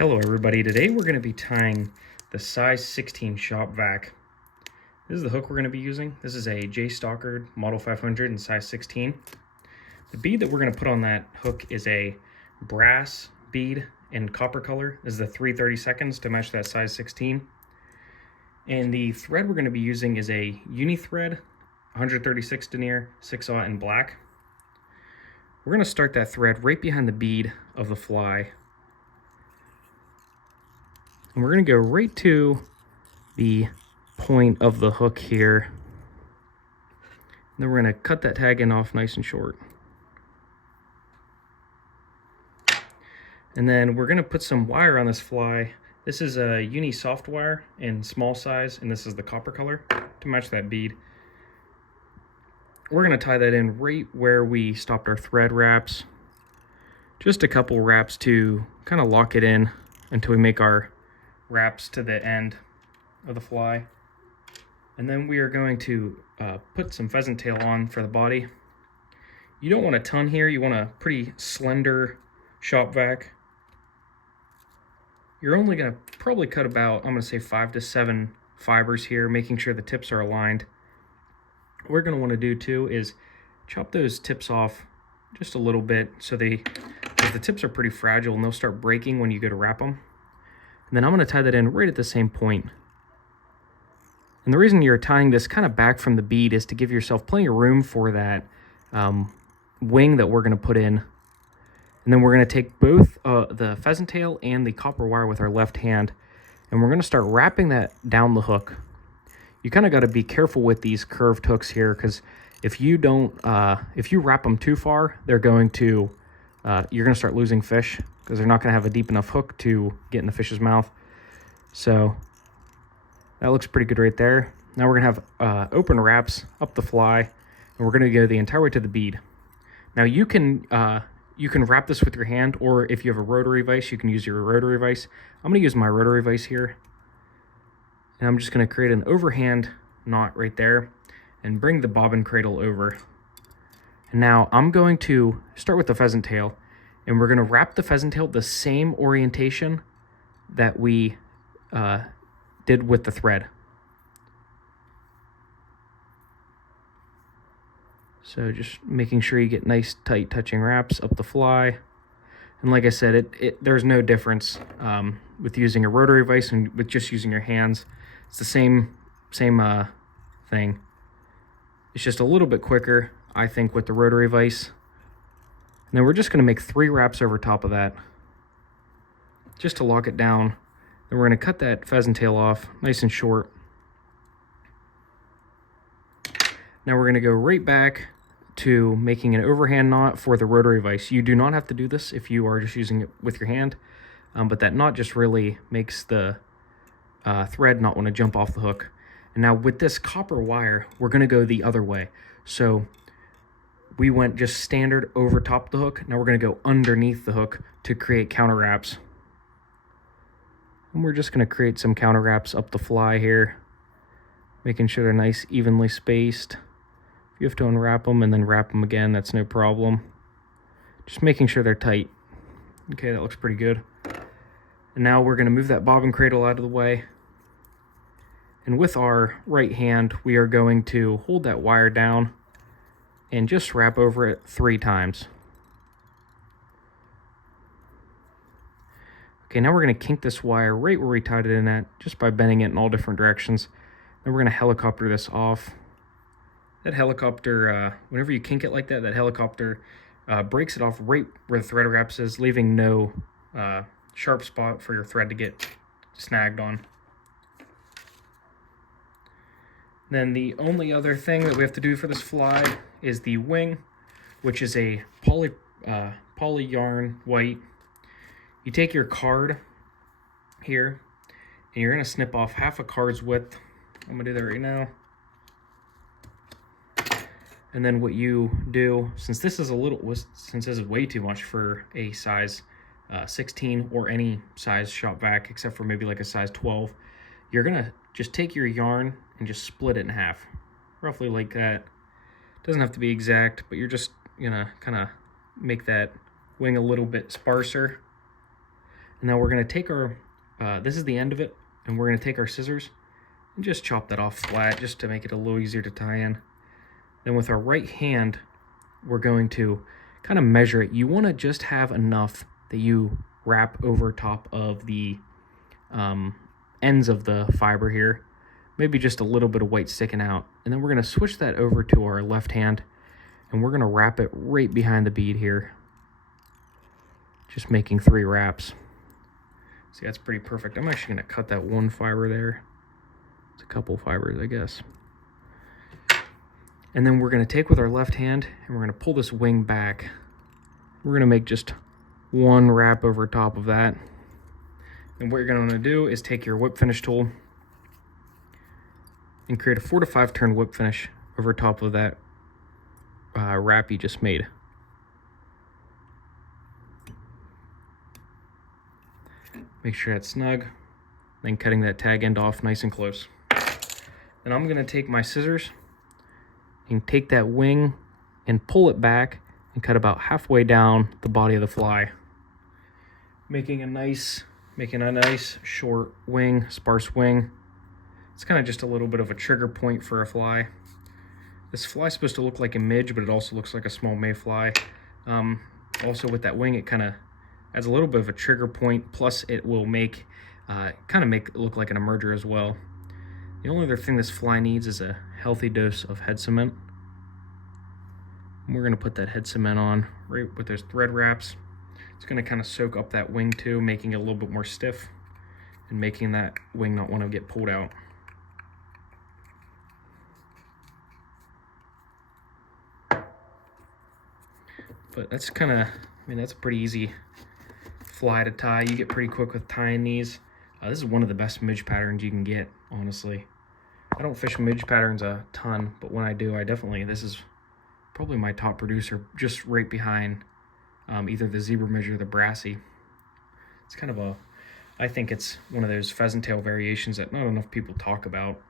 Hello everybody, today we're going to be tying the size 16 Shop VAC. This is the hook we're going to be using. This is a Stockard Model 500 in size 16. The bead that we're going to put on that hook is a brass bead in copper color. This is the 3/32 to match that size 16. And the thread we're going to be using is a Uni-thread 136 denier 6/0 in black. We're going to start that thread right behind the bead of the fly. And we're going to go right to the point of the hook here. And then we're going to cut that tag end off nice and short. And then we're going to put some wire on this fly. This is a Uni soft wire in small size, and this is the copper color to match that bead. We're going to tie that in right where we stopped our thread wraps. Just a couple wraps to kind of lock it in until we make our wraps to the end of the fly. And then we are going to put some pheasant tail on for the body. You don't want a ton here, you want a pretty slender Shop VAC. You're only going to probably cut about, I'm going to say 5 to 7 fibers here, making sure the tips are aligned. What we're going to want to do too is chop those tips off just a little bit so because the tips are pretty fragile and they'll start breaking when you go to wrap them. And then I'm going to tie that in right at the same point. And the reason you're tying this kind of back from the bead is to give yourself plenty of room for that wing that we're going to put in. And then we're going to take both the pheasant tail and the copper wire with our left hand, and we're going to start wrapping that down the hook. You kind of got to be careful with these curved hooks here, because if you wrap them too far, they're going to you're going to start losing fish, because they're not going to have a deep enough hook to get in the fish's mouth. So that looks pretty good right there. Now we're going to have open wraps up the fly, and we're going to go the entire way to the bead. Now you can wrap this with your hand, or if you have a rotary vise, you can use your rotary vise. I'm going to use my rotary vise here, and I'm just going to create an overhand knot right there and bring the bobbin cradle over. And now I'm going to start with the pheasant tail, and we're going to wrap the pheasant tail the same orientation that we did with the thread. So just making sure you get nice tight touching wraps up the fly. And like I said, there's no difference with using a rotary vise and with just using your hands. It's the same thing. It's just a little bit quicker, I think, with the rotary vise. And then we're just going to make 3 wraps over top of that, just to lock it down. Then we're going to cut that pheasant tail off nice and short. Now we're going to go right back to making an overhand knot for the rotary vise. You do not have to do this if you are just using it with your hand, but that knot just really makes the thread not want to jump off the hook. And now with this copper wire, we're going to go the other way. So we went just standard over top the hook. Now we're going to go underneath the hook to create counter wraps. And we're just going to create some counter wraps up the fly here, making sure they're nice, evenly spaced. If you have to unwrap them and then wrap them again, that's no problem. Just making sure they're tight. Okay, that looks pretty good. And now we're going to move that bobbin cradle out of the way. And with our right hand, we are going to hold that wire down and just wrap over it 3 times. Okay, now we're going to kink this wire right where we tied it in at, just by bending it in all different directions. Then we're going to helicopter this off. That helicopter, whenever you kink it like that, that helicopter breaks it off right where the thread wraps is, leaving no sharp spot for your thread to get snagged on. Then the only other thing that we have to do for this fly is the wing, which is a poly yarn white. You take your card here, and you're going to snip off half a card's width. I'm going to do that right now. And then what you do, since this is way too much for a size 16 or any size Shop VAC, except for maybe like a size 12, you're going to just take your yarn and just split it in half, roughly like that. Doesn't have to be exact, but you're just going to kind of make that wing a little bit sparser. And now we're going to take our, this is the end of it, and we're going to take our scissors and just chop that off flat just to make it a little easier to tie in. Then with our right hand, we're going to kind of measure it. You want to just have enough that you wrap over top of the ends of the fiber here. Maybe just a little bit of white sticking out. And then we're going to switch that over to our left hand, and we're going to wrap it right behind the bead here. Just making 3 wraps. See, that's pretty perfect. I'm actually going to cut that one fiber there. It's a couple fibers, I guess. And then we're going to take with our left hand, and we're going to pull this wing back. We're going to make just 1 wrap over top of that. And what you're going to do is take your whip finish tool and create a 4 to 5 turn whip finish over top of that wrap you just made. Make sure that's snug, then cutting that tag end off nice and close. Then I'm going to take my scissors and take that wing and pull it back and cut about halfway down the body of the fly, making a nice short wing, sparse wing. It's kind of just a little bit of a trigger point for a fly. This fly's supposed to look like a midge, but it also looks like a small mayfly. Also with that wing, it kind of adds a little bit of a trigger point, plus it will make make it look like an emerger as well. The only other thing this fly needs is a healthy dose of head cement. And we're going to put that head cement on right with those thread wraps. It's going to kind of soak up that wing too, making it a little bit more stiff and making that wing not want to get pulled out. But that's kind of, that's a pretty easy fly to tie. You get pretty quick with tying these. This is one of the best midge patterns you can get, honestly. I don't fish midge patterns a ton, but when I do, this is probably my top producer, just right behind either the zebra midge or the brassy. It's kind of I think it's one of those pheasant tail variations that not enough people talk about.